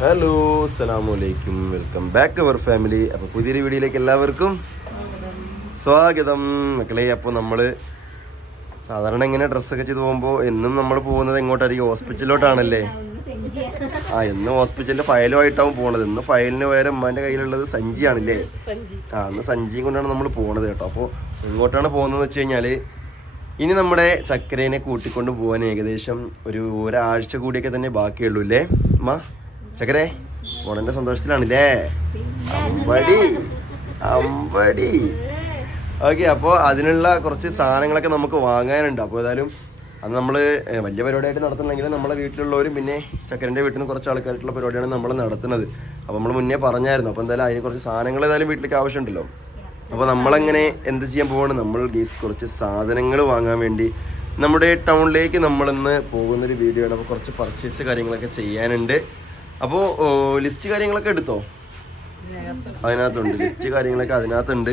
Hello അസ്സലാമലൈക്കും welcome back അവർ family അപ്പോൾ പുതിയൊരു വീഡിയോയിലേക്ക് എല്ലാവർക്കും സ്വാഗതം. മക്കളെ അപ്പോൾ നമ്മൾ സാധാരണ ഇങ്ങനെ ഡ്രസ്സൊക്കെ ചെയ്ത് പോകുമ്പോൾ എന്നും നമ്മൾ പോകുന്നത് എങ്ങോട്ടായിരിക്കും ഹോസ്പിറ്റലിലോട്ടാണല്ലേ ആ ഇന്ന് ഹോസ്പിറ്റലിന്റെ ഫയലുമായിട്ടാവും പോണത്. ഇന്ന് ഫയലിന് പകരം ഉമ്മാന്റെ കയ്യിലുള്ളത് സഞ്ചിയാണല്ലേ? ആ ഇന്ന് സഞ്ചിയും കൊണ്ടാണ് നമ്മൾ പോണത് കേട്ടോ. അപ്പോൾ എങ്ങോട്ടാണ് പോകുന്നതെന്ന് വെച്ച് കഴിഞ്ഞാൽ ഇനി നമ്മുടെ ചക്കരേനെ കൂട്ടിക്കൊണ്ട് പോകാൻ ഏകദേശം ഒരു ഒരാഴ്ച കൂടിയൊക്കെ തന്നെ ബാക്കിയുള്ളൂ അല്ലേ? അമ്മ ചക്കരേ മോണന്റെ സന്തോഷത്തിലാണല്ലേ? അമ്പടി അമ്പടി. ഓക്കെ അപ്പോൾ അതിനുള്ള കുറച്ച് സാധനങ്ങളൊക്കെ നമുക്ക് വാങ്ങാനുണ്ട്. അപ്പോൾ ഏതായാലും അത് നമ്മൾ വലിയ പരിപാടിയായിട്ട് നടത്തുന്നെങ്കിലും നമ്മളെ വീട്ടിലുള്ളവരും പിന്നെ ചക്കരന്റെ വീട്ടിൽ നിന്ന് കുറച്ച് ആൾക്കാരായിട്ടുള്ള പരിപാടിയാണ് നമ്മൾ നടത്തുന്നത്. അപ്പോൾ നമ്മൾ മുന്നേ പറഞ്ഞായിരുന്നു. അപ്പോൾ എന്തായാലും അതിന് കുറച്ച് സാധനങ്ങൾ ഏതായാലും വീട്ടിലേക്ക് ആവശ്യമുണ്ടല്ലോ. അപ്പോൾ നമ്മളങ്ങനെ എന്ത് ചെയ്യാൻ പോവാണ്? നമ്മൾ ഗീസ് കുറച്ച് സാധനങ്ങൾ വാങ്ങാൻ വേണ്ടി നമ്മുടെ ടൗണിലേക്ക് നമ്മളിന്ന് പോകുന്നൊരു വീഡിയോ ആണ് അപ്പോൾ കുറച്ച് പർച്ചേസ് കാര്യങ്ങളൊക്കെ ചെയ്യാനുണ്ട്. അപ്പോൾ ലിസ്റ്റ് കാര്യങ്ങളൊക്കെ എടുത്തോ? അതിനകത്തുണ്ട്. ലിസ്റ്റ് കാര്യങ്ങളൊക്കെ അതിനകത്തുണ്ട്.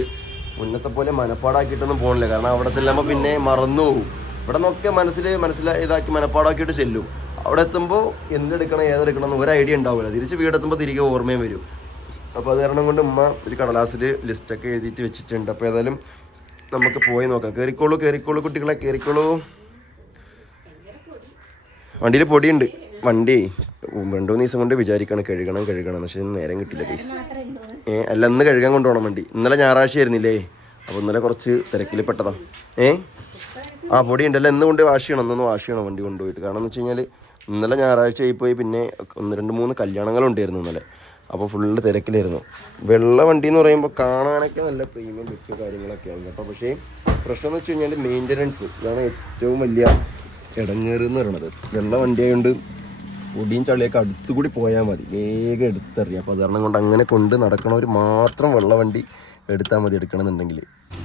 മുന്നത്തെ പോലെ മനപ്പാടാക്കിയിട്ടൊന്നും പോകണില്ല കാരണം അവിടെ ചെല്ലുമ്പോൾ പിന്നെ മറന്നു പോകും. ഇവിടെ നിന്നൊക്കെ മനസ്സിൽ മനസ്സിലാ ഇതാക്കി മനപ്പാടാക്കിയിട്ട് ചെല്ലും. അവിടെ എത്തുമ്പോൾ എന്തെടുക്കണം ഏതെടുക്കണം എന്ന് ഒരു ഐഡിയ ഉണ്ടാവില്ല തിരിച്ച് വീടെത്തുമ്പോൾ തിരികെ ഓർമ്മയും വരും. അപ്പോൾ അത് കാരണം കൊണ്ട് ഉമ്മ ഒരു കടലാസിൽ ലിസ്റ്റൊക്കെ എഴുതിയിട്ട് വെച്ചിട്ടുണ്ട്. അപ്പോൾ ഏതായാലും നമുക്ക് പോയി നോക്കാം. കയറിക്കോളൂ കയറിക്കോളൂ കുട്ടികളെ കയറിക്കോളൂ വണ്ടിയിൽ പൊടിയുണ്ട്. വണ്ടി രണ്ടു മൂന്ന് ദിവസം കൊണ്ട് വിചാരിക്കണം കഴുകണം കഴുകണം പക്ഷെ നേരം കിട്ടില്ല കേസ് ഏ അല്ല ഇന്ന് കഴുകാൻ കൊണ്ടുപോകണം വണ്ടി. ഇന്നലെ ഞായറാഴ്ച ആയിരുന്നില്ലേ? അപ്പോൾ ഇന്നലെ കുറച്ച് തിരക്കിൽ പെട്ടതാ. ഏ? ആ പൊടി ഉണ്ടല്ലോ. ഇന്ന് കൊണ്ട് വാഷ് ചെയ്യണം. ഇന്നൊന്ന് വാഷ് ചെയ്യണം വണ്ടി കൊണ്ടുപോയിട്ട്. കാരണം എന്ന് വെച്ച് കഴിഞ്ഞാൽ ഇന്നലെ ഞായറാഴ്ച ആയിപ്പോയി പിന്നെ ഒന്ന് രണ്ട് മൂന്ന് കല്യാണങ്ങളുണ്ടായിരുന്നു ഇന്നലെ. അപ്പോൾ ഫുള്ള് തിരക്കിലായിരുന്നു. വെള്ള വണ്ടി എന്ന് പറയുമ്പോൾ കാണാനൊക്കെ നല്ല പ്രീമിയം ലുക്ക് കാര്യങ്ങളൊക്കെ ആയിരുന്നു. കേട്ടോ പക്ഷേ പ്രശ്നം എന്ന് വെച്ച് കഴിഞ്ഞാൽ മെയിന്റനൻസ് ഇതാണ് ഏറ്റവും വലിയ ഇടങ്ങേറ് എന്ന് പറയുന്നത് വെള്ള വണ്ടി ആയതുകൊണ്ട് പൊടിയും ചളിയൊക്കെ അടുത്തുകൂടി പോയാൽ മതി. വേഗം എടുത്തെറിയാം. അപ്പോൾ അതുകാരണം കൊണ്ട് അങ്ങനെ കൊണ്ട് നടക്കണവർ മാത്രം വെള്ള വണ്ടി എടുത്താൽ മതി എടുക്കണമെന്നുണ്ടെങ്കിൽ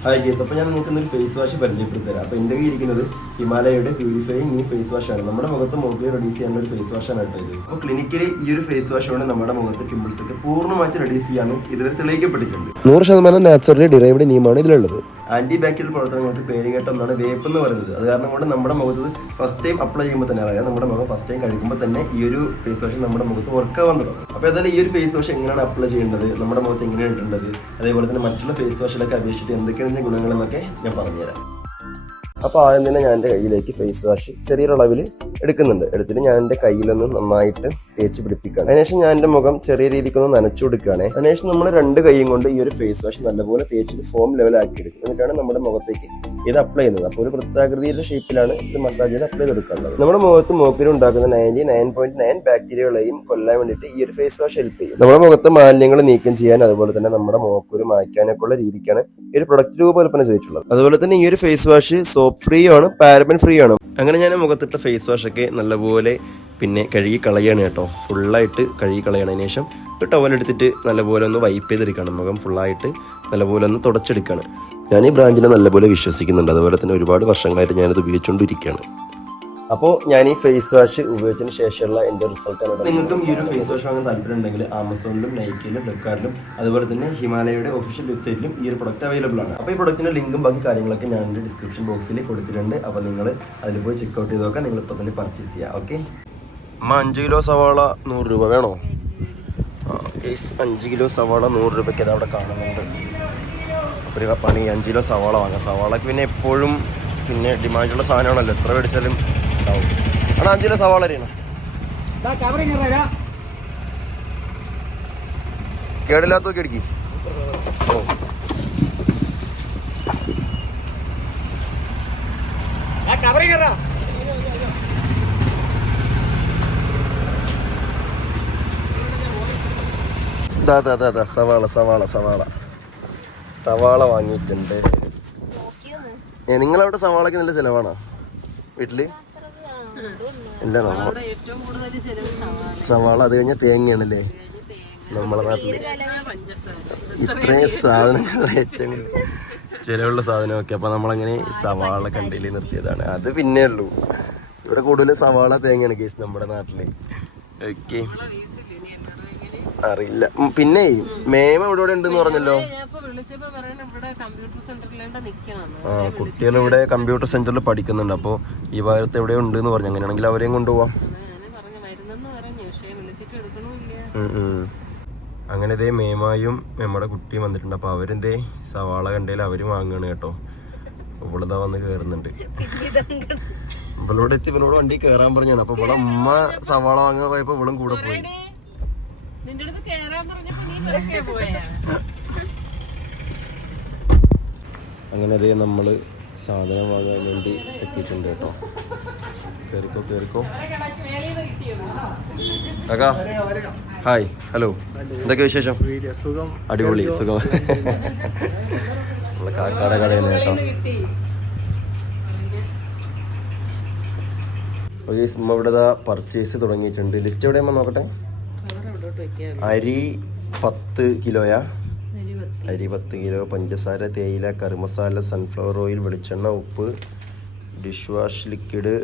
ഹായ് കേസ് അപ്പോൾ ഞാൻ നിങ്ങൾക്ക് ഒരു ഫേസ് വാഷ് പരിചയപ്പെടുത്തി തരാം. അപ്പോൾ എന്റെ കയ്യിൽ ഇരിക്കുന്നത് ഹിമാലയയുടെ പ്യൂരിഫൈയിങ് ഈ ഫേസ് വാഷാണ് നമ്മുടെ മുഖത്ത് മുഖം റെഡ്യൂസ് ചെയ്യാനുള്ള ഒരു ഫേസ് വാഷാണ് കേട്ടത് കേട്ടോ ഇത്. അപ്പോൾ ക്ലിനിക്കിൽ ഈ ഒരു ഫേസ് വാഷ് കൊണ്ട് നമ്മുടെ മുഖത്ത് പിമ്പിൾസ് ഒക്കെ പൂർണമായിട്ട് റെഡ്യൂസ് ചെയ്യാനും ഇതുവരെ തെളിയിക്കപ്പെട്ടിട്ടുണ്ട്. നൂറ് ശതമാനം നാച്ചുറലി ഡിറൈവ്ഡ് നീമാണ് ഇതിലുള്ളത്. ആന്റി ബാക്ടീരിയൽ പ്രവർത്തനങ്ങൾക്ക് പേര് കേട്ട ഒന്നാണ് വേപ്പ് എന്ന് പറയുന്നത്. അത് കാരണം കൊണ്ട് നമ്മുടെ മുഖത്ത് ഫസ്റ്റ് ടൈം അപ്ലൈ ചെയ്യുമ്പോൾ തന്നെ അതായത് നമ്മുടെ മുഖം ഫസ്റ്റ് ടൈം കഴിക്കുമ്പോൾ തന്നെ ഈ ഒരു ഫേസ് വാഷ് നമ്മുടെ മുഖത്ത് വർക്ക് ആവാൻ തുടങ്ങും. അപ്പോൾ ഏതായാലും ഈ ഒരു ഫേസ് വാഷ് എങ്ങനെയാണ് അപ്ലൈ ചെയ്യേണ്ടത് നമ്മുടെ മുഖത്ത് എങ്ങനെയാണ് ഇടേണ്ടത് അതേപോലെ തന്നെ മറ്റുള്ള ഫേസ് വാഷിലൊക്കെ അപേക്ഷിച്ചിട്ട് എന്തൊക്കെയാണ് ഗുണങ്ങളെന്നൊക്കെ ഞാൻ പറഞ്ഞുതരാം അപ്പോൾ ആദ്യം തന്നെ ഞാൻ എന്റെ കയ്യിലേക്ക് ഫേസ് വാഷ് ചെറിയൊരു അളവിൽ എടുക്കുന്നുണ്ട്. എടുത്തിട്ട് ഞാൻ എന്റെ കയ്യിലൊന്ന് നന്നായിട്ട് തേച്ച് പിടിപ്പിക്കുക അതിനുശേഷം ഞാൻ എന്റെ മുഖം ചെറിയ രീതിക്കൊന്ന് നനച്ചു കൊടുക്കുകയാണ്. അതിനുശേഷം നമ്മൾ രണ്ട് കൈയും കൊണ്ട് ഈ ഒരു ഫേസ് വാഷ് നല്ലപോലെ തേച്ചിട്ട് ഫോം ലെവൽ ആക്കി എടുക്കും. എന്നിട്ടാണ് നമ്മുടെ മുഖത്തേക്ക് ഇത് അപ്ലൈ ചെയ്യുന്നത്. അപ്പോൾ ഒരു വൃത്താകൃതിയുടെ ഷേപ്പിലാണ് ഇത് മസാജ് ചെയ്ത് അപ്ലൈ ചെയ്തെടുക്കേണ്ടത് നമ്മുടെ മുഖത്ത് മൂക്കിൽ ഉണ്ടാക്കുന്ന നയന്റി നയൻ പോയിന്റ് നയൻ ബാക്ടീരിയകളെയും കൊല്ലാൻ വേണ്ടിയിട്ട് ഈ ഒരു ഫേസ് വാഷ് ഹെൽപ്പ് ചെയ്യും. നമ്മുടെ മുഖത്ത് മാലിന്യങ്ങൾ നീക്കം ചെയ്യാൻ അതുപോലെ തന്നെ നമ്മുടെ മൂക്കുരു മായ്ക്കാനൊക്കെ ഉള്ള രീതിക്കാണ് ഈ ഒരു പ്രൊഡക്റ്റ് രൂപകൽപ്പന ചെയ്തിട്ടുള്ളത്. അതുപോലെ തന്നെ ഈ ഒരു ഫേസ് വാഷ് സോപ്പ് ഫ്രീ ആണ് പാരബൻ ഫ്രീ ആണ് അങ്ങനെ ഞാൻ മുഖത്തിട്ട ഫേസ് വാഷ് ഒക്കെ നല്ലപോലെ പിന്നെ കഴുകി കളയാണ് കേട്ടോ. ഫുള്ളായിട്ട് കഴുകി കളയണതിന് ശേഷം ഒരു ടവലെടുത്തിട്ട് നല്ലപോലെ ഒന്ന് വൈപ്പ് ചെയ്തെടുക്കണം. മുഖം ഫുള്ളായിട്ട് നല്ലപോലെ ഒന്ന് തുടച്ചെടുക്കുകയാണ് ഞാൻ ഈ ബ്രാൻഡിനെ നല്ലപോലെ വിശ്വസിക്കുന്നുണ്ട്. അതുപോലെ തന്നെ ഒരുപാട് വർഷങ്ങളായിട്ട് ഞാനത് ഉപയോഗിച്ചുകൊണ്ടിരിക്കുകയാണ് അപ്പോൾ ഞാൻ ഈ ഫേസ് വാഷ് ഉപയോഗിച്ചതിന് ശേഷമുള്ള എന്റെ ആണ്. നിങ്ങൾക്കും ഈ ഒരു ഫേസ് വാഷ് വാങ്ങാൻ താല്പര്യം ഉണ്ടെങ്കിൽ ആമസോണിലും നൈക്കിലും ഫ്ലിപ്കാർട്ടിലും അതുപോലെ തന്നെ ഹിമാലയയുടെ ഒഫീഷ്യൽ വെബ്സൈറ്റിലും ഈ ഒരു പ്രൊഡക്റ്റ് അവൈലബിൾ ആണ്. അപ്പോൾ ഈ പ്രൊഡക്റ്റിന്റെ ലിങ്കും ബാക്കി കാര്യങ്ങളൊക്കെ ഞാൻ എന്റെ ഡിസ്ക്രിപ്ഷൻ ബോക്സിൽ കൊടുത്തിട്ടുണ്ട്. അപ്പോൾ നിങ്ങൾ അതിൽ പോയി ചെക്കൗട്ട് ചെയ്ത് നോക്കാം. നിങ്ങൾ ഇപ്പോൾ തന്നെ പർച്ചേസ് ചെയ്യുക ഓക്കെ അമ്മ അഞ്ച് കിലോ സവാള നൂറ് രൂപ വേണോ? അഞ്ച് കിലോ സവാള നൂറ് രൂപയ്ക്ക് അത് അവിടെ കാണുന്നുണ്ട് അപ്പോൾ ഒരു പണി അഞ്ച് കിലോ സവാള വാങ്ങാം. സവാളക്ക് പിന്നെ എപ്പോഴും പിന്നെ ഡിമാൻഡുള്ള സാധനമാണല്ലോ. എത്ര മേടിച്ചാലും ഉണ്ടാവും. ആണോ അഞ്ച് കിലോ സവാള അറിയണോ കേടില്ലാത്തൊക്കെ അടിക്കും ഓ. അതെ അതെ ദാ സവാള സവാള സവാള. സവാള വാങ്ങിയിട്ടുണ്ട്. ഏ നിങ്ങളവിടെ സവാളക്ക് നല്ല ചിലവാണോ? വീട്ടിൽ? ഇല്ല നമ്മൾ സവാള അത് കഴിഞ്ഞാൽ തേങ്ങയാണല്ലേ? നമ്മളെ നാട്ടിൽ. ഇത്രയും സാധനങ്ങൾ ഏറ്റവും ചിലവുള്ള സാധനമൊക്കെ. അപ്പൊ നമ്മളങ്ങനെ സവാള കണ്ടിയിൽ നിർത്തിയതാണ്. അത് പിന്നെ ഉള്ളൂ. ഇവിടെ കൂടുതൽ സവാള തേങ്ങയാണ് കേസ് നമ്മുടെ നാട്ടിൽ. ഓക്കെ അറിയില്ല. പിന്നെ മേമ ഇവിടെ ഇവിടെ ഉണ്ടെന്ന് പറഞ്ഞല്ലോ? ആ കുട്ടികൾ ഇവിടെ കമ്പ്യൂട്ടർ സെന്ററിൽ പഠിക്കുന്നുണ്ട്. അപ്പോൾ ഈ ഭാഗത്ത് എവിടെ ഉണ്ട് എന്ന് പറഞ്ഞു. അങ്ങനെയാണെങ്കിൽ അവരെയും കൊണ്ടുപോവാം. അങ്ങനെ ഇതേ മേമായും നമ്മുടെ കുട്ടിയും വന്നിട്ടുണ്ട്. അപ്പൊ അവരെന്തേ സവാള കണ്ടേൽ അവരും വാങ്ങുകയാണ് കേട്ടോ. ഇവളിതാ വന്ന് കേറുന്നുണ്ട്. ഇവളോട് എത്തി ഇവളോട് വണ്ടി കേറാൻ പറഞ്ഞാണ്. അപ്പൊ ഇവളെ അമ്മ സവാള വാങ്ങാൻ പോയപ്പോ ഇവളും കൂടെ പോയി. നിന്റെ അടുത്ത് കേറാൻ പറഞ്ഞപ്പോ നീ പിറകെ പോയാ അങ്ങനെ അതേ നമ്മൾ സാധനം വാങ്ങാൻ വേണ്ടി എത്തിയിട്ടുണ്ട് കേട്ടോ. കേറിക്കോ കേറിക്കോ. അക്കാ ഹായ് ഹലോ. എന്തൊക്കെ വിശേഷം? അടിപൊളി സുഖം. നമ്മളെ കാക്കാട കടയിൽ കേട്ടോ. ഓക്കെ ഇവിടെ പർച്ചേസ് തുടങ്ങിയിട്ടുണ്ട്. ലിസ്റ്റ് എവിടെയാകുമ്പോൾ നോക്കട്ടെ? അരി പത്ത് കിലോയാ? അരി പത്ത് കിലോ പഞ്ചസാര തേയില കറിമസാല സൺഫ്ലവർ ഓയിൽ വെളിച്ചെണ്ണ ഉപ്പ് ഡിഷ് വാഷ് ലിക്വിഡ്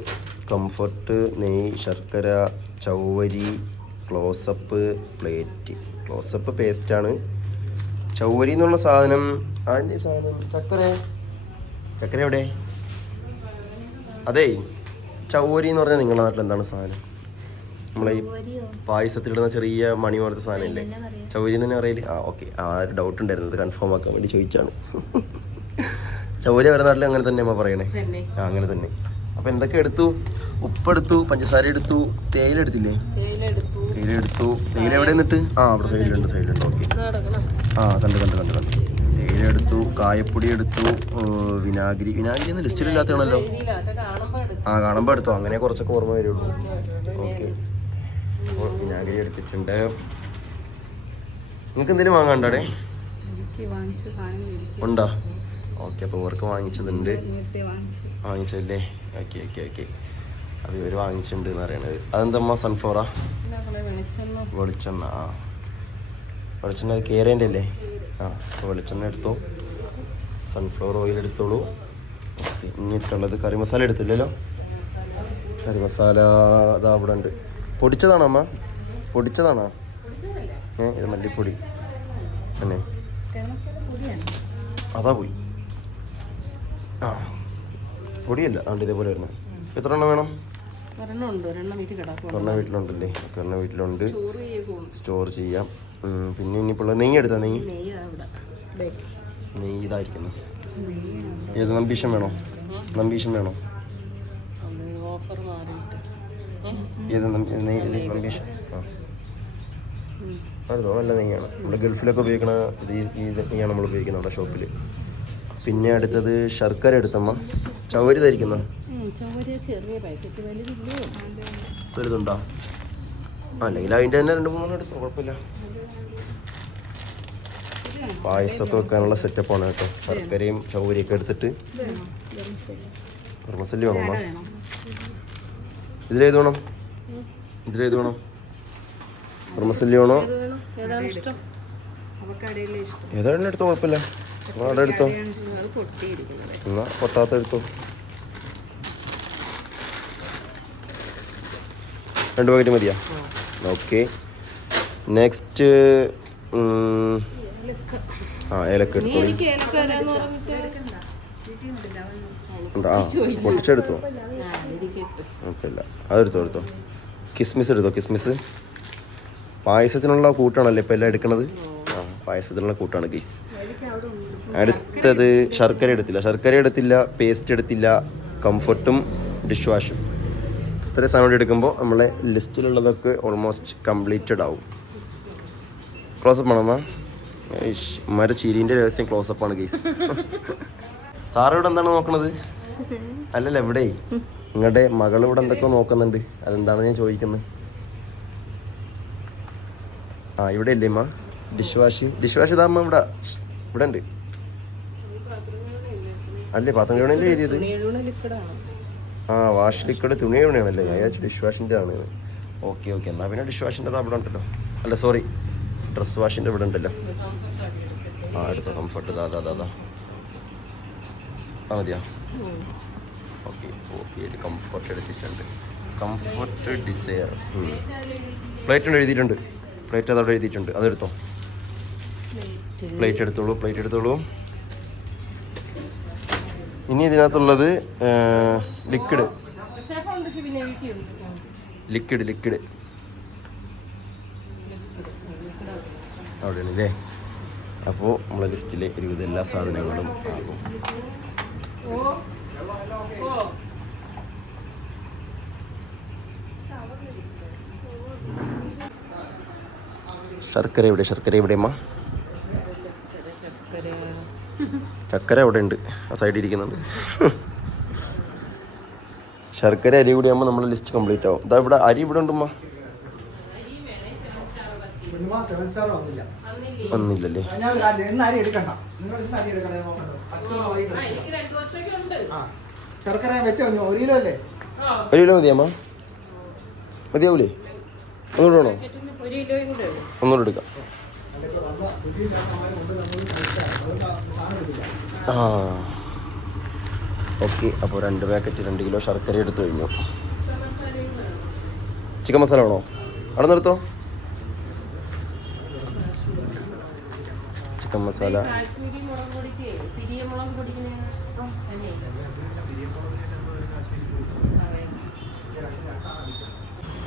കംഫർട്ട് നെയ് ശർക്കര ചൗവരി ക്ലോസപ്പ് പ്ലേറ്റ് ക്ലോസപ്പ് പേസ്റ്റാണ് ചൗവരി എന്നുള്ള സാധനം ആന്റെ സാധനം? ചക്കര? ചക്കര എവിടെ അതേ ചൗവരി എന്ന് പറഞ്ഞാൽ നിങ്ങളുടെ നാട്ടിൽ എന്താണ് സാധനം? നമ്മളെ ഈ പായസത്തിലിടുന്ന ചെറിയ മണി പോലത്തെ സാധനമില്ലേ ചൗരി തന്നെ അറിയില്ല ആ ഓക്കെ. ആ ഒരു ഡൗട്ട് ഉണ്ടായിരുന്നു. അത് കൺഫേം ആക്കാൻ വേണ്ടി ചോദിച്ചാണ്. ചൗരി അവരുടെ നാട്ടിൽ അങ്ങനെ തന്നെ അമ്മ പറയണേ. ആ അങ്ങനെ തന്നെ. അപ്പൊ എന്തൊക്കെ എടുത്തു? ഉപ്പെടുത്തു പഞ്ചസാര എടുത്തു തേയില എടുത്തില്ലേ? തേയില എടുത്തു. തേയില എവിടെ നിന്നിട്ട്? ആ അവിടെ സൈഡിലുണ്ട് സൈഡിലുണ്ട് ഓക്കെ. ആ കണ്ടു കണ്ടു കണ്ടു കണ്ടു. തേയില എടുത്തു കായപ്പൊടി എടുത്തു വിനാഗിരി. വിനാഗിരി ഒന്നും ലിസ്റ്റിലില്ലാത്തതാണല്ലോ. ആ കാണുമ്പോൾ എടുത്തു. അങ്ങനെ കുറച്ചൊക്കെ ഓർമ്മ വരുള്ളൂ. ഓക്കെ. അപ്പോൾ വിനാഗിരി എടുത്തിട്ടുണ്ട്. നിങ്ങൾക്ക് എന്തെങ്കിലും വാങ്ങാണ്ടേ ഉണ്ടോ? ഓക്കെ അപ്പോൾ ഇവർക്ക് വാങ്ങിച്ചതുണ്ട്. വാങ്ങിച്ചല്ലേ ഓക്കെ ഓക്കെ ഓക്കെ. അത് ഇവർ വാങ്ങിച്ചിട്ടുണ്ട് എന്ന് പറയണത്. അതെന്തമ്മ സൺഫ്ലവറാ വെളിച്ചെണ്ണ. വെളിച്ചെണ്ണ ആ. വെളിച്ചെണ്ണ അത് കേരേന്റെ അല്ലേ? ആ അപ്പോൾ വെളിച്ചെണ്ണ എടുത്തു. സൺഫ്ലവർ ഓയിൽ എടുത്തോളൂ. ഇനിയിട്ടുള്ളത് കറി മസാല എടുത്തില്ലല്ലോ? കറി മസാല. അതാ അവിടെ ഉണ്ട്. പൊടിച്ചതാണോ അമ്മ? പൊടിച്ചതാണോ? ഏ ഇത് മല്ലിപ്പൊടി. അല്ലേ അതാ പോയി. ആ പൊടിയല്ല. അതുകൊണ്ട് ഇതേപോലെ വരുന്നത്. എത്ര എണ്ണം വേണം? ഒരെണ്ണം വീട്ടിലുണ്ടല്ലേ? ഒരെണ്ണം വീട്ടിലുണ്ട്. സ്റ്റോർ ചെയ്യാം. പിന്നെ ഇനിയിപ്പോൾ നെയ്യ് എടുത്താ നെയ്യ്? നെയ്യ് ഇതായിരിക്കുന്നു. ഏത് നമ്പീഷൻ വേണോ? നമ്പീഷൻ വേണോ? ഇത് അതോ നല്ല നെയ്യാണ്. നമ്മുടെ ഗൾഫിലൊക്കെ ഉപയോഗിക്കണ ഇത് ഈ- നെയ്യാണ് നമ്മൾ ഉപയോഗിക്കുന്നത് നമ്മുടെ ഷോപ്പിൽ പിന്നെ അടുത്തത് ശർക്കര എടുത്തമ്മ. ചവരി ധരിക്കുന്ന വലുതുണ്ടോ? അല്ലെങ്കിൽ അതിന്റെ തന്നെ രണ്ട് മൂന്നെണ്ണം എടുത്തു കുഴപ്പമില്ല. പായസമൊക്കെ വെക്കാനുള്ള സെറ്റപ്പാണ് കേട്ടോ. ശർക്കരയും ചൗരിയൊക്കെ എടുത്തിട്ട്. മസല്ലി വേണോ? ഇതിലേത് വേണം? ഇതിലേത് വേണം? വേണോ? ഏതാണ് എടുത്തോ? കുഴപ്പമില്ല. അവിടെ എടുത്തോ? എന്നാ പൊട്ടാത്ത എടുത്തോ? രണ്ട് പാക്കറ്റ് മതിയാ? ഓക്കെ നെക്സ്റ്റ് ആ ഏലക്ക എടുത്തോളി ആ പൊട്ടിച്ചെടുത്തോ? അതെടുത്തോ എടുത്തോ. കിസ്മിസ് എടുത്തോ കിസ്മിസ്? പായസത്തിനുള്ള കൂട്ടാണല്ലേ ഇപ്പം എല്ലാം എടുക്കണത്? ആ പായസത്തിനുള്ള കൂട്ടാണ് കിസ് അടുത്തത് ശർക്കര എടുത്തില്ല. ശർക്കര എടുത്തില്ല പേസ്റ്റ് എടുത്തില്ല കംഫർട്ടും ഡിഷ് വാഷും ഇത്രയും സാധനം എടുക്കുമ്പോൾ നമ്മളെ ലിസ്റ്റിലുള്ളതൊക്കെ ഓൾമോസ്റ്റ് കംപ്ലീറ്റഡ് ആവും. ക്ലോസപ്പ് ആണോ മര ചിരീന്റെ രഹസ്യം ക്ലോസപ്പാണ് കേസ് സാറ് ഇവിടെ എന്താണ് നോക്കണത്? അല്ലല്ല എവിടെ നിങ്ങളുടെ മകൾ ഇവിടെ എന്തൊക്കെ നോക്കുന്നുണ്ട്. അതെന്താണ് ഞാൻ ചോദിക്കുന്നത്? ആ ഇവിടെ ഇല്ലേ അമ്മ ഡിഷ് വാഷ് ഡിഷ് വാഷ് ഇതാമ്മ ഇവിടെ. ഇവിടെ ഉണ്ട്. അല്ലേ പാത്രം കഴുകണല്ലേ എഴുതിയത്? ആ വാഷ് ലിക്വിഡ് തുണി കഴുകണയാണല്ലേ ഞാൻ വിചാരിച്ചു ഡിഷ് വാഷിന്റെ ആണ്. Okay okay. എന്നാൽ പിന്നെ ഡിഷ് വാഷിന്റെ അവിടെ ഉണ്ടല്ലോ. അല്ല സോറി. ഡ്രസ് വാഷിന്റെ ഇവിടെ ഉണ്ടല്ലോ. ആ എടുത്തോ. കംഫർട്ട്. ദാ ദാ ദാ. ആ മതിയാ? ഓക്കെ ഓക്കെ കംഫർട്ട് എടുത്തിട്ടുണ്ട്. കംഫർട്ട് ഡിസയർ പ്ലേറ്റ് എഴുതിയിട്ടുണ്ട്. പ്ലേറ്റ് അതവിടെ എഴുതിയിട്ടുണ്ട്. അതെടുത്തോ. പ്ലേറ്റ് എടുത്തോളൂ പ്ലേറ്റ് എടുത്തോളൂ. ഇനി ഇതിനകത്തുള്ളത് ലിക്വിഡ് ലിക്വിഡ് ലിക്വിഡ് അവിടെയാണ് അല്ലേ അപ്പോൾ നമ്മളെ ലിസ്റ്റിലെ ഒരുവിധ എല്ലാ സാധനങ്ങളും ആകും. ശർക്കര എവിടെ? ശർക്കര എവിടെ അമ്മ ചക്കര അവിടെ ഉണ്ട്. ആ സൈഡിൽ ഇരിക്കുന്നുണ്ട്. ശർക്കര അരി കൂടി ആകുമ്പോൾ നമ്മുടെ ലിസ്റ്റ് കംപ്ലീറ്റ് ആവും. ഇതാ ഇവിടെ അരി ഇവിടെ ഉണ്ടമ്മ വന്നില്ലല്ലേ? അരി എടുക്കണ്ട. നിങ്ങൾ ഇന്ന് അരി എടുക്കണേ നോക്കണ്ട. വെച്ചോ ഒരു കിലോ അല്ലേ? കിലോ മതിയമ്മ. മതിയാവൂലേ? ഒന്നുകൂടെ വേണോ ഒന്നുകൂടെ എടുക്കാം. ആ. ഓക്കെ അപ്പോൾ രണ്ട് പാക്കറ്റ് രണ്ട് കിലോ ശർക്കര എടുത്തു കഴിഞ്ഞു. ചിക്കൻ മസാല വേണോ? അവിടെ നിർത്തോ. ചിക്കൻ മസാല.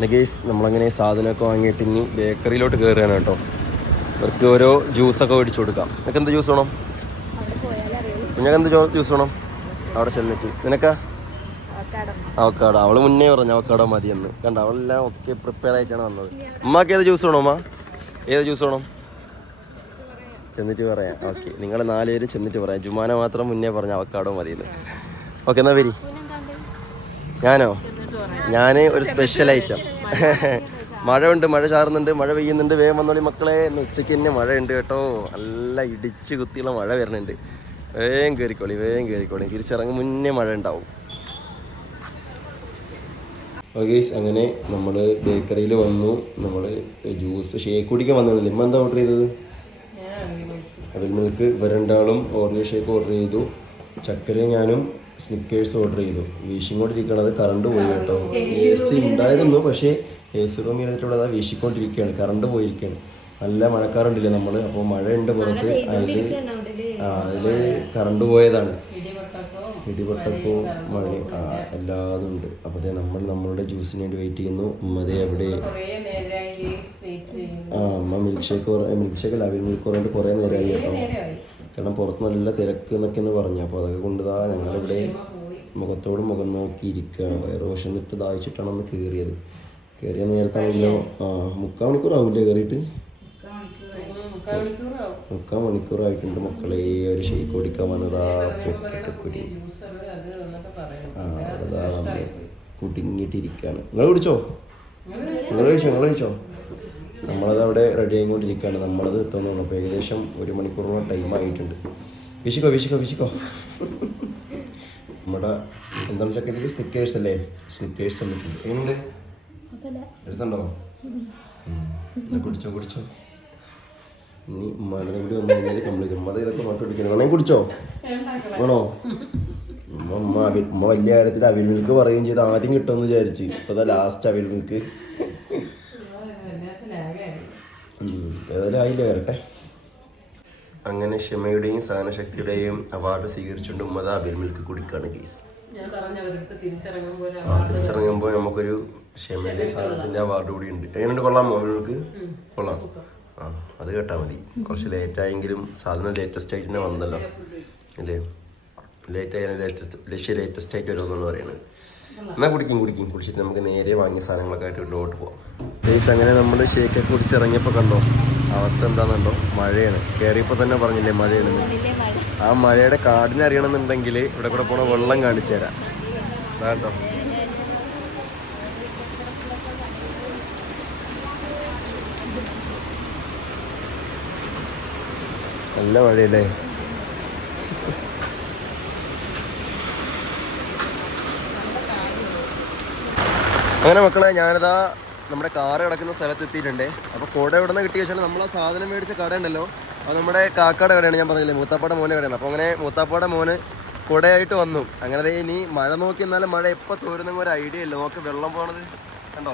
ഗേസ് നമ്മളങ്ങനെ സാധനമൊക്കെ വാങ്ങിയിട്ട് ഇനി ബേക്കറിയിലോട്ട് കയറുകയാണ് കേട്ടോ. ഇവർക്ക് ഓരോ ജ്യൂസൊക്കെ മേടിച്ചു കൊടുക്കാം. നിനക്ക് എന്ത് ജ്യൂസ് വേണം? നിനക്ക് എന്ത് ജ്യൂസ് വേണം? അവിടെ ചെന്നിട്ട്. നിനക്കാ? അവക്കാട അവൾ മുന്നേ പറഞ്ഞു അവക്കാടോ മതിയെന്ന്. കണ്ട അവളെല്ലാം ഒക്കെ പ്രിപ്പയർ ആയിട്ടാണ് വന്നത്. അമ്മയ്ക്ക് ഏത് ജ്യൂസ് വേണോ അമ്മ ഏത് ജ്യൂസ് വേണം? ചെന്നിട്ട് പറയാം. ഓക്കെ നിങ്ങൾ നാലുപേരും ചെന്നിട്ട് പറയാം. ജുമാന മാത്രം മുന്നേ പറഞ്ഞു അവക്കാടോ മതിയെന്ന്. ഓക്കെ എന്നാ വരി. ഞാനോ? ഞാൻ ഒരു സ്പെഷ്യൽ ഐറ്റം മഴ ഉണ്ട് മഴ ചാറുന്നുണ്ട് മഴ പെയ്യുന്നുണ്ട് വേഗം വന്നോളി മക്കളെ. ഇന്ന് ഉച്ചയ്ക്ക് തന്നെ മഴയുണ്ട് കേട്ടോ. നല്ല ഇടിച്ച് കുത്തിയുള്ള മഴ വരുന്നുണ്ട്. വേഗം കയറിക്കോളി വേഗം കയറിക്കോളി തിരിച്ചിറങ്ങും മുന്നേ മഴ ഉണ്ടാവും. ഓക്കേസ് അങ്ങനെ നമ്മൾ ബേക്കറിയിൽ വന്നു. നമ്മൾ ജ്യൂസ് ഷേക്ക് കുടിക്കാൻ വന്നില്ല ഇമ്മ എന്താ ഓർഡർ ചെയ്തത്? അവിൽ മിൽക്ക് രണ്ടാളും ഓറിയോ ഷേക്ക് ഓർഡർ ചെയ്തു. ചക്കര ഞാനും സ്നിക്കേഴ്സ് ഓർഡർ ചെയ്തു. വീശിക്കൊണ്ടിരിക്കുന്നത് കറണ്ട് പോയി കേട്ടോ. എ സി ഉണ്ടായിരുന്നു. പക്ഷേ എ സി റൂമിൽ ഇരുന്നിട്ടുള്ളത് വീശിക്കൊണ്ടിരിക്കുകയാണ്. കറണ്ട് പോയിരിക്കുകയാണ്. നല്ല മഴക്കാറുണ്ടല്ലേ നമ്മൾ അപ്പോൾ മഴയുണ്ട് പുറത്ത്. അതിൽ ആ അതിൽ കറണ്ട് പോയതാണ്. ഇടിപെട്ടപ്പോൾ മഴ ആ എല്ലാതും ഉണ്ട് അപ്പോൾ അതേ നമ്മൾ നമ്മളുടെ ജ്യൂസിന് വേണ്ടി വെയിറ്റ് ചെയ്യുന്നു. ഉമ്മതേ അവിടെ ആ അമ്മ മിൽക്ക് ഷേക്ക് മിൽക്ക് ഷേക്ക് അല്ല അവിൽ മിൽക്ക് കുറേ നേരമായി കേട്ടോ. കാരണം പുറത്ത് നല്ല തിരക്ക് എന്നൊക്കെ എന്ന് പറഞ്ഞു. അപ്പോൾ അതൊക്കെ കൊണ്ടുതാ ഞങ്ങളിവിടെ മുഖത്തോട് മുഖം നോക്കി ഇരിക്കുകയാണ് വയറ് വിശന്നിട്ട് ദാഹിച്ചിട്ടാണ് അന്ന് കയറിയത്. കയറിയ നേരത്താണല്ലോ ആ മുക്കാൽ മണിക്കൂർ ആവില്ലേ കയറിയിട്ട്? മുക്കാൽ മണിക്കൂറായിട്ടുണ്ട് മക്കളെ. ഒരു ഷെയ്ക്ക് കുടിക്കാൻ വന്നതാ. പൊട്ടിക്കുടി ആ അതാ കുടുങ്ങിയിട്ടിരിക്കുകയാണ്. നിങ്ങൾ കുടിച്ചോ? നിങ്ങൾ കഴിച്ചോ? നിങ്ങൾ കഴിച്ചോ? നമ്മളത് അവിടെ റെഡി ആയിക്കൊണ്ടിരിക്കുകയാണ്. നമ്മളത് എത്തുന്നുള്ളൂ അപ്പോൾ ഏകദേശം ഒരു മണിക്കൂറോളം ടൈം ആയിട്ടുണ്ട്. വിശിക്കോ വിശിക്കോ വിശിക്കോ. നമ്മുടെ എന്താണ് ചക്കരക്ക് സ്നിക്കേഴ്സ് അല്ലേ? സ്നിക്കേഴ്സ് തന്നിട്ടുണ്ട് എങ്ങനെയുണ്ട്? രസമുണ്ടോ? ഉം. കുടിച്ചോ കുടിച്ചോ. ഇനി മഴ കൂടി വന്നു കഴിഞ്ഞാൽ കംപ്ലീറ്റ് ഉമ്മ ഇതൊക്കെ നോക്കി കുടിക്കണം വേണമെങ്കിൽ കുടിച്ചോ? വേണോ? ഉമ്മ ഉമ്മ വലിയ കാര്യത്തിൽ അവിൽ മിൽക്ക് പറയുകയും ചെയ്ത്. ആദ്യം കിട്ടുമെന്ന് വിചാരിച്ച്. ഇപ്പൊ ഇതാ ലാസ്റ്റ് അവിൽ മിൽക്ക് ആയില്ലേ വരട്ടെ. അങ്ങനെ ക്ഷമയുടെയും സഹനശക്തിയുടെയും അവാർഡ് സ്വീകരിച്ചുകൊണ്ട് ഉമ്മത അവിൽ മിൽക്ക് കുടിക്കാണ് കേസ് ഞാൻ പറഞ്ഞ അവരുടെ തിരിച്ചിറങ്ങുമ്പോൾ നമുക്കൊരു ക്ഷമയുടെ സാധനത്തിന്റെ അവാർഡ് കൂടി ഉണ്ട് എങ്ങനെയുണ്ട് കൊള്ളാം മോൾക്ക് കൊള്ളാം. ആ അത് കേട്ടാ മതി. കുറച്ച് ലേറ്റ് ആയെങ്കിലും സാധനം ലേറ്റസ്റ്റ് ആയിട്ട് തന്നെ വന്നല്ലോ അല്ലേ? ലേറ്റ് ആയാലും ലേറ്റസ്റ്റ് ലക്ഷ്യ ലേറ്റസ്റ്റ് ആയിട്ട് വരുമെന്നാണ് പറയുന്നത് എന്നാൽ കുടിക്കും കുടിക്കും. കുടിച്ചിട്ട് നമുക്ക് നേരെ വാങ്ങിയ സാധനങ്ങളൊക്കെ ആയിട്ട് വീട്ടിലോട്ട് പോവാം. അങ്ങനെ നമ്മൾ ഷേക്കൊക്കെ കുടിച്ച് ഇറങ്ങിയപ്പോൾ കണ്ടോ? അവസ്ഥ എന്താണെന്നുണ്ടോ മഴയാണ്. കയറിയപ്പോൾ തന്നെ പറഞ്ഞില്ലേ മഴയാണ് ആ മഴയുടെ കാടിനെ അറിയണമെന്നുണ്ടെങ്കിൽ ഇവിടെ കൂടെ പോണ വെള്ളം കാണിച്ചു തരാം. കേട്ടോ നല്ല മഴയല്ലേ? അങ്ങനെ മക്കളെ ഞാനിതാ നമ്മുടെ കാറ് കിടക്കുന്ന സ്ഥലത്ത് എത്തിയിട്ടുണ്ട്. അപ്പോൾ കുട എവിടെ നിന്ന് കിട്ടിയ വെച്ചാൽ നമ്മൾ ആ സാധനം മേടിച്ച കട ഉണ്ടല്ലോ. അത് നമ്മുടെ കാക്കാട് കടയാണ് ഞാൻ പറഞ്ഞില്ലേ മൂത്താപ്പാടെ മോനെ കടയാണ്. അപ്പോൾ അങ്ങനെ മൂത്താപ്പാടെ മോന് കുടയായിട്ട് വന്നു. അങ്ങനെ ഇനി മഴ നോക്കി എന്നാലും മഴ എപ്പോൾ തോരുന്ന ഒരു ഐഡിയ ഇല്ല. നോക്ക് വെള്ളം പോണത് കണ്ടോ?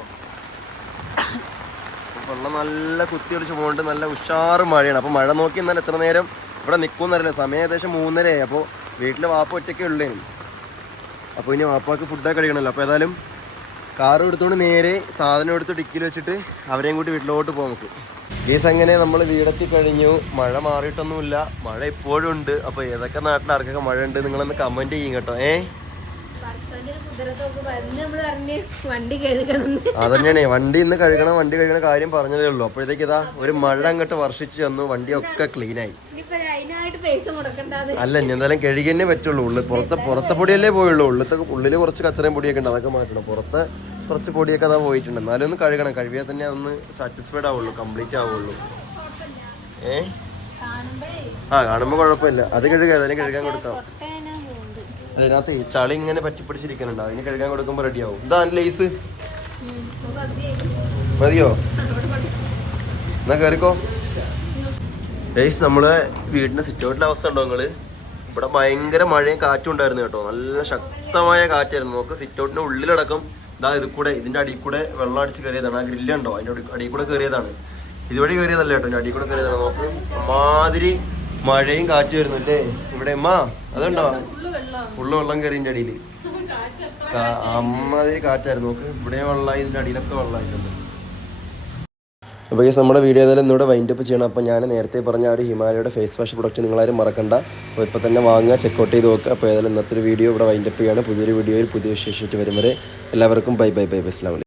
വെള്ളം നല്ല കുത്തി ഒളിച്ച് പോകുന്നുണ്ട് നല്ല ഉഷാറ് മഴയാണ്. അപ്പോൾ മഴ നോക്കി എന്നാൽ എത്ര നേരം ഇവിടെ നിൽക്കുമെന്നറിയില്ല സമയം ഏകദേശം മൂന്നരയായി. അപ്പോൾ വീട്ടിൽ വാപ്പ ഒറ്റയ്ക്കേ ഉള്ളേ അപ്പോൾ ഇനി വാപ്പാക്ക് ഫുഡൊക്കെ കഴിക്കണമല്ലോ അപ്പോൾ ഏതായാലും കാർ എടുത്തുകൊണ്ട് നേരെ സാധനം എടുത്ത് ഡിക്കിൽ വെച്ചിട്ട് അവരെയും കൂട്ടി വീട്ടിലോട്ട് പോകാം നമുക്ക് ഗീസ് അങ്ങനെ നമ്മൾ വീടെത്തി കഴിഞ്ഞു. മഴ മാറിയിട്ടൊന്നുമില്ല. മഴ ഇപ്പോഴും ഉണ്ട്. അപ്പോൾ ഏതൊക്കെ നാട്ടിൽ ആർക്കൊക്കെ മഴ ഉണ്ട് നിങ്ങളൊന്ന് കമന്റ് ചെയ്യും കേട്ടോ. ഏ? അതന്നെയാണ്. വണ്ടി ഇന്ന് കഴുകണം വണ്ടി കഴുകണ കാര്യം പറഞ്ഞതേ ഉള്ളൂ. അപ്പോഴത്തേക്ക് ഇതാ ഒരു മഴ അങ്ങോട്ട് വർഷിച്ചു വന്നു. വണ്ടിയൊക്കെ ക്ലീനായി അല്ല ഇനി എന്തായാലും കഴുകന്നെ പറ്റുള്ളൂ. ഉള്ളിൽ പുറത്തെ പുറത്തെ പൊടിയല്ലേ പോയുള്ളൂ. ഉള്ളിലത്തെ ഉള്ളിൽ കുറച്ച് കച്ചറയും പൊടിയൊക്കെ ഉണ്ട്. അതൊക്കെ മാറ്റണം. പുറത്തെ കുറച്ച് പൊടിയൊക്കെ അതാ പോയിട്ടുണ്ട്. എന്നാലും ഒന്ന് കഴുകണം. കഴുകിയാൽ തന്നെ അതൊന്ന് സാറ്റിസ്ഫൈഡ് ആവുള്ളൂ കംപ്ലീറ്റ് ആവുള്ളൂ. ഏ? ആ കാണുമ്പോൾ കുഴപ്പമില്ല. അത് കഴുകാം അതിനെ കഴുകാൻ കൊടുക്കാം. അതിനകത്ത് ചളി ഇങ്ങനെ പറ്റിപ്പിടിച്ചിരിക്കുന്നുണ്ട്. അതിന് കഴുകാൻ കൊടുക്കുമ്പോൾ റെഡിയാവും ഇതാ ലേസ് മതിയോ? എന്നാ കയറിക്കോ ലേസ് നമ്മളെ വീടിന്റെ സിറ്റ് ഔട്ടിന്റെ അവസ്ഥ ഉണ്ടോ നിങ്ങൾ? ഇവിടെ ഭയങ്കര മഴയും കാറ്റും ഉണ്ടായിരുന്നു കേട്ടോ. നല്ല ശക്തമായ കാറ്റായിരുന്നു. നമുക്ക് സിറ്റൗട്ടിന്റെ ഉള്ളിലടക്കം ഇതാ ഇത് കൂടെ ഇതിന്റെ അടിയിൽ കൂടെ വെള്ളം അടിച്ച് കയറിയതാണ്. ആ ഗ്രില്ല് ഉണ്ടോ അതിന്റെ അടി- അടിയിൽ കൂടെ കയറിയതാണ്. ഇതുവഴി കയറിയതല്ല കേട്ടോ ഇതിന്റെ അടിയിൽ കൂടെ കയറിയതാണ്. നോക്ക് മാതിരി മഴയും കാറ്റും വരുന്നു അല്ലേ? ഇവിടെ അമ്മ അതുണ്ടോ? ഫുള്ള് വെള്ളം കയറി ഇതിന്റെ അടിയിൽ. അമ്മാതിരി കാറ്റായിരുന്നു. നോക്ക് ഇവിടെ വെള്ളമായി ഇതിന്റെ അടിയിലൊക്കെ വെള്ളമായിട്ടുണ്ട്. അപ്പോൾ ഈ നമ്മുടെ വീഡിയോ ഏതായാലും ഇന്നിവിടെ വൈൻഡപ്പ് ചെയ്യണം. അപ്പോൾ ഞാൻ നേരത്തെ പറഞ്ഞ ഒരു ഹിമാലയയുടെ ഫേസ് വാഷ് പ്രൊഡക്റ്റ് നിങ്ങളാരും മറക്കണ്ട. അപ്പോൾ ഇപ്പോൾ തന്നെ വാങ്ങുക ചെക്കൗട്ട് ചെയ്ത് നോക്കുക. അപ്പോൾ ഏതായാലും ഇന്നത്തെ ഒരു വീഡിയോ ഇവിടെ വൈൻഡപ്പ് ചെയ്യാണ്. പുതിയൊരു വീഡിയോയിൽ പുതിയ വിശേഷിച്ചിട്ട് വരും വരെ. എല്ലാവർക്കും ബൈ ബൈ ബൈ ബൈ അസ്ലാം